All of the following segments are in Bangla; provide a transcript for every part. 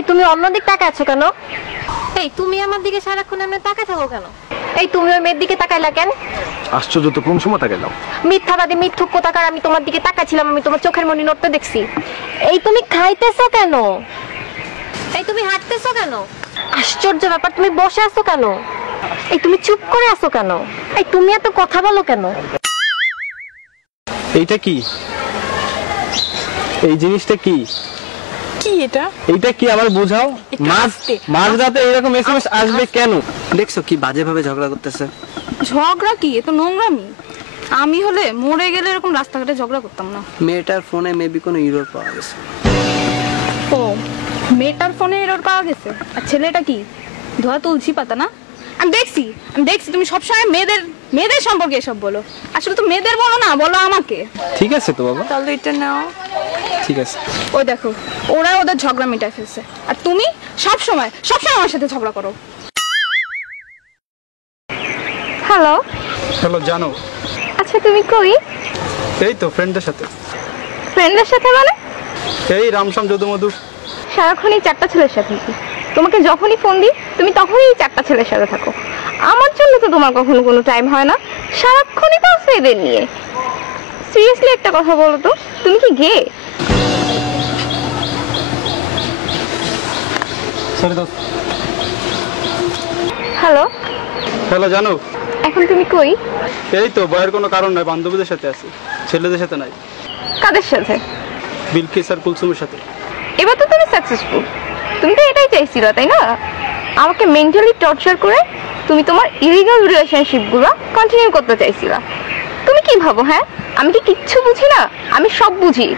এই তুমি অন্যদিকে তাকায় আছো কেন? এই তুমি আমার দিকে সারাক্ষণ এমনি তাকায় থাকো কেন? এই তুমি ওই মেয়ের দিকে তাকাইলা কেন? আশ্চর্য তো, কোন সময় তাকাইলাম? মিথ্যাবাদী মিথ্যুক কোথাকার, আমি তোমার দিকে তাকাচ্ছিলাম, আমি তোমার চোখের মনি নড়তে দেখছি। এই তুমি খাইতেছো কেন? এই তুমি হাঁটতেছো কেন? আশ্চর্য ব্যাপার, তুমি বসে আছো কেন? এই তুমি চুপ করে আছো কেন? এই তুমি এত কথা বলো কেন? এইটা কি? এই জিনিসটা কি? কি এটা? এইটা কি আমার বোঝাও। মাঝ রাতে এরকম এসএমএস আসবে কেন? দেখছো কি বাজে ভাবে ঝগড়া করতেছে। ঝগড়া কি? এ তো নোংরামি। আমি হলে মরে গেলে এরকম রাস্তাঘাটে ঝগড়া করতাম না। মেয়েটার ফোনে মেবি কোনো এরর পাওয়া গেছে। ও, মেয়েটার ফোনে এরর পাওয়া গেছে। আর ছেলেটা কি ধোয়া তুলসী পাতা না? আমি দেখছি তুমি সবসময় মেয়েদের সম্পর্কে এসব বলো। আসলে তো মেয়েদের বলো না, বলো আমাকে। ঠিক আছে তো বাবা, তাহলে এটা নাও। ঠিক আছে। ওই দেখো, ওরা ওদের ঝগড়া মিটায় ফেলছে, আর তুমি সবসময় আমার সাথে ঝগড়া করো। হ্যালো হ্যালো, জানো? আচ্ছা তুমি কই? এই তো ফ্রেন্ডের সাথে। ফ্রেন্ডের সাথে মানে? এই রামসাম যদুমধু। সারাক্ষণই চারটা ছেলের সাথে। তোমাকে যখনই ফোন দিই তুমি তখনই চারটা ছেলের সাথে থাকো। আমার জন্য তো তোমার কখনো কোনো টাইম হয় না, সারাক্ষণই তো আছে এদের নিয়ে। সিরিয়াসলি একটা কথা বলো তো, তুমি কি গে? সরি দোস্ত। হ্যালো হ্যালো, জানো? এখন তুমি কই? এই তো বয়ের কোনো কারণ নাই, বান্ধবীদের সাথে আছি, ছেলেদের সাথে নাই। কাদের সাথে? বিলকিস আর কুলসুমের সাথে। এবার তো তুমি সাকসেসফুল। তুমি তো এটাই চাইছিলে তাই না? আমাকে মেন্টালি টর্চার করে তুমি তোমার ইলিগাল রিলেশনশিপগুলো কন্টিনিউ করতে চাইছিলা। তুমি কি ভাবো হ্যাঁ আমি কি কিচ্ছু বুঝি না? আমি সব বুঝি।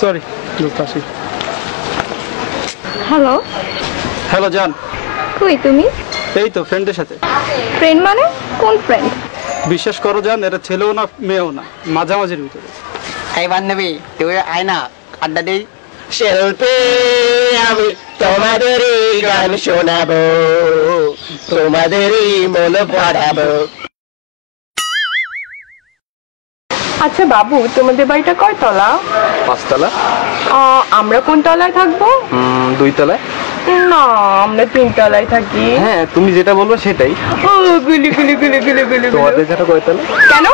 সরি দোস্ত, আসি। হ্যালো হ্যালো জান। কই তুমি? এই তো ফ্রেন্ডের সাথে। ফ্রেন্ড মানে কোন ফ্রেন্ড? বিশ্বাস করো জান, এরা ছেলেও না মেয়েও না, মাঝামাঝির ভিতরে। এই বান্ধবী তুই আয় না, আড্ডা দেই। শিল্পী আমি তোমাদেরই গান শোনাবো, তোমাদেরই মন পড়াবো। আচ্ছা বাবু, তোমাদের বাড়িটা কয় তলা? 5 তলা। আমরা কোন তলায় থাকবো? 2 তলায়। না, আমরা 3 তলায় থাকি। হ্যাঁ, তুমি যেটা বলবো সেটাই। ও গুলি গুলি গুলি গুলি গুলি। তোমাদের যেটা কয় তলা? কেন?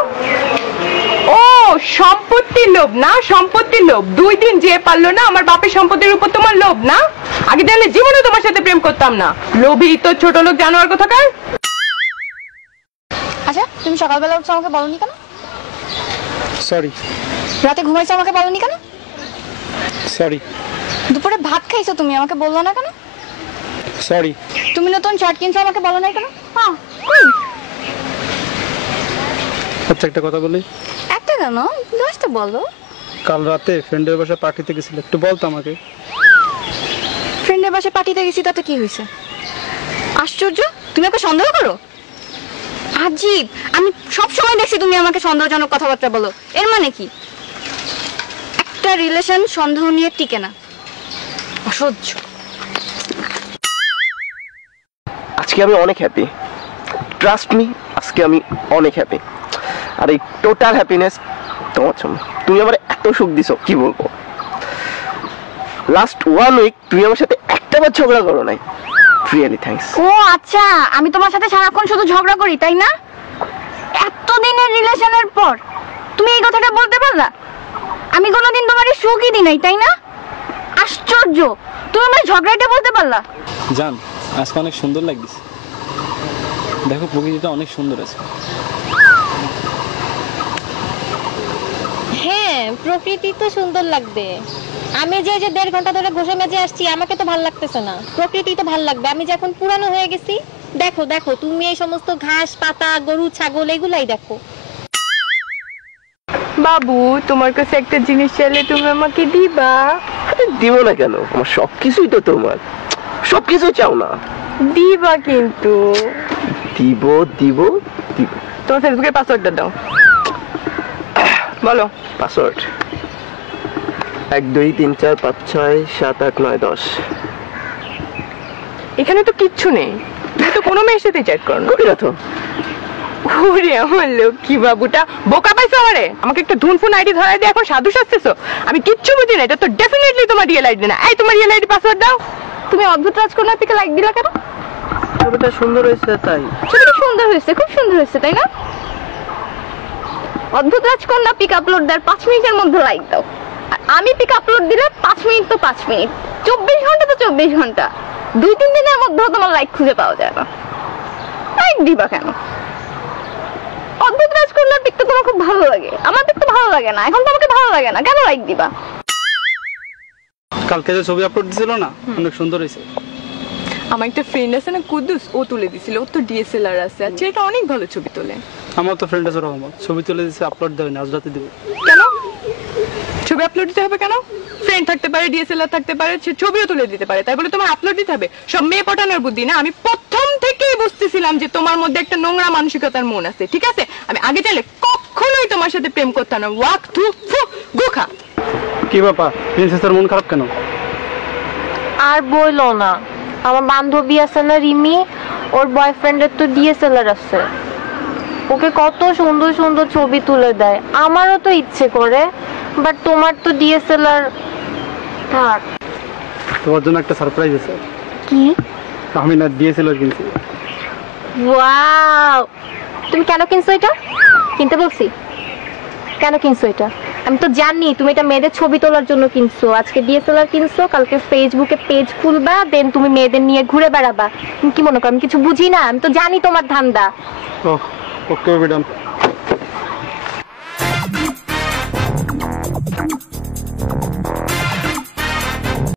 ও সম্পত্তির লোভ না, সম্পত্তির লোভ। 2 দিন যে পারলো না আমার বাপের সম্পত্তির উপর তোমার লোভ না? আগে জানলে জীবনে তোমার সাথে প্রেম করতাম না। লোভী তো ছোট লোক জানোয়ার কোথাকার। আচ্ছা তুমি সকালবেলা উঠছো আমাকে বলনি কেন? সরি। রাতে ঘুমাইছো আমাকে বলনি কেন? সরি। দুপুরে ভাত খাইছো তুমি আমাকে বললো না কেন? সরি। তুমি নতুন শার্ট কিনছো আমাকে বলো না কেন? হ্যাঁ আচ্ছা একটা কথা বলি। একটা কেন, 10টা বলো। কাল রাতে ফ্রেন্ডের বাসায় পার্টিতে গেছিল, একটু বলতো আমাকে। ফ্রেন্ডের বাসায় পার্টিতে গেছি তাতে কি হয়েছে? আশ্চর্য, তুমি আমাকে সন্দেহ করো? আজীব, আমি সব সময় দেখছি তুমি আমাকে সন্দেহজনক কথাবার্তা বলো। এর মানে কি? একটা রিলেশন সন্দেহ নিয়ে টিকে না। অসহ্য। আজকে আমি অনেক হ্যাপি, ট্রাস্ট মি, আজকে আমি অনেক হ্যাপি। আর এই টোটাল হ্যাপিনেস তোমার জন্য। তুমি আমার এত সুখ দিছো কি বলবো। লাস্ট 1 উইক তুমি আমার সাথে একটাবার ঝগড়া করো নাই। Really thanks. ও আচ্ছা, আমি তোমার সাথে সারাক্ষণ শুধু ঝগড়া করি তাই না? এতদিনের রিলেশনের পর তুমি এই কথাটা বলতে পারলা? আমি কোনোদিন তোমার সুখই দিই নাই তাই না? আশ্চর্য, তুমি আমার ঝগড়াটা বলতে পারলা? জান, আজকে অনেক সুন্দর লাগছে। দেখো প্রকৃতিটা অনেক সুন্দর আছে। হ্যাঁ, প্রকৃতি তো সুন্দর লাগবে। আমি যে 1.5 ঘন্টা ধরে ঘষে মেজে আসছি, আমাকে তো ভালো লাগতেছে না। প্রকৃতি তো ভালো লাগবে, আমি যখন পুরানো হয়ে গেছি। দেখো দেখো, তুমি এই সমস্ত ঘাস পাতা গরু ছাগল এগুলাই দেখো। বাবু, তোমার কাছে একটা জিনিস চাইলে তুমি আমাকে দিবা? দিব না কেন, আমার সবকিছুই তো তোমার। সবকিছু চাও না? দিবা কিন্তু। দিব দিব দিব। তোমার ফেসবুকের পাসওয়ার্ডটা দাও। বলো পাসওয়ার্ড 1 2 3 4 5 6 7 8 9 10। এখানে তো কিচ্ছু নেই। তুমি তো কোনো মেয়ের সাথে চ্যাট করো না। করি না তো। ওরে আমার লক্ষ্মী বাবুটা, বোকা পাইছো আমারে? আমাকে একটা ধুনফুন আইডি ধরাই দিয়ে এখন সাধু সাজতেছো? আমি কিচ্ছু বুঝি না, এটা তো ডেফিনেটলি তোমার রিয়েল আইডি না। এই তোমার রিয়েল আইডি পাসওয়ার্ড দাও। তুমি অদ্ভুত রাজকন্যার পিকে লাইক দিলা কেন? ছবিটা সুন্দর হয়েছে তাই। ছবিটা সুন্দর হয়েছে, খুব সুন্দর হয়েছে, তাই না? অদ্ভুত রাজকন্যা পিক আপলোড দেওয়ার 5 মিনিটের মধ্যে লাইক দাও, আর আমি পিক আপলোড দিলে 5 মিনিট তো 5 মিনিট, 24 ঘন্টা তো 24 ঘন্টা, 2-3 দিনের মধ্যেও তোমার লাইক খুঁজে পাওয়া যায় না। লাইক দিবা কেন? অদ্ভুত রাজকন্যার পিক তো তোমার খুব ভালো লাগে, আমার পিক তো ভালো লাগে না, এখন তো আমাকে ভালো লাগে না, কেন লাইক দিবা? কালকে যে ছবি আপলোড দিছিল না, অনেক সুন্দর হয়েছে। আমার একটা ফ্রেন্ড আছে না, কুদ্দুস, ও তুলে দিছিল, ওর তো ডিএসএলআর আছে, আর ছেলেটা অনেক ভালো ছবি তোলে। আমার তো ফ্রেন্ড আছে রহমত, ছবি তুলে দিচ্ছে, আপলোড দেবে না, আজ রাতে দেবে। কেন ছবি আপলোড দিতে হবে? কেন? ফ্রেন্ড থাকতে পারে, ডিএসএলআর থাকতে পারে, সে ছবিও তুলে দিতে পারে, তাই বলে তোমার আপলোড দিতে হবে? সব মেয়ে পটানোর বুদ্ধি না। আমি প্রথম থেকেই বুঝতেছিলাম যে তোমার মধ্যে একটা নোংরা মানসিকতার মন আছে, ঠিক আছে? আমি আগে চাইলে কখনোই তোমার সাথে প্রেম করতাম না। ওয়াক থু ফু গোখা। কি ব্যাপার, প্রিন্সেসের মন খারাপ কেন? আর বইলো না, আমার বান্ধবী আছে না রিমি, ওর বয়ফ্রেন্ডের তো ডিএসএলআর আছে, ওকে কত সুন্দর সুন্দর ছবি তুলে দেয়। আমারও তো ইচ্ছে করে, বাট তোমার তো ডিএসএলআর থাক। তোমার জন্য একটা সারপ্রাইজ আছে। কি? আমি না ডিএসএলআর কিনছি। ওয়াও, তুমি কেন কিনছো এটা? কিনতে বলছি? কেন কিনছো এটা? আমি তো জানি তুমি এটা মেয়েদের ছবি তোলার জন্য কিনছো। আজকে ডিএসএলআর কিনছো, কালকে ফেসবুকে পেজ খুলবা, দেন তুমি মেয়েদের নিয়ে ঘুরে বেড়াবা। তুমি কি মনে করো আমি কিছু বুঝি না? আমি তো জানি তোমার ধান্দা। ওহ, ওকে বেডাম।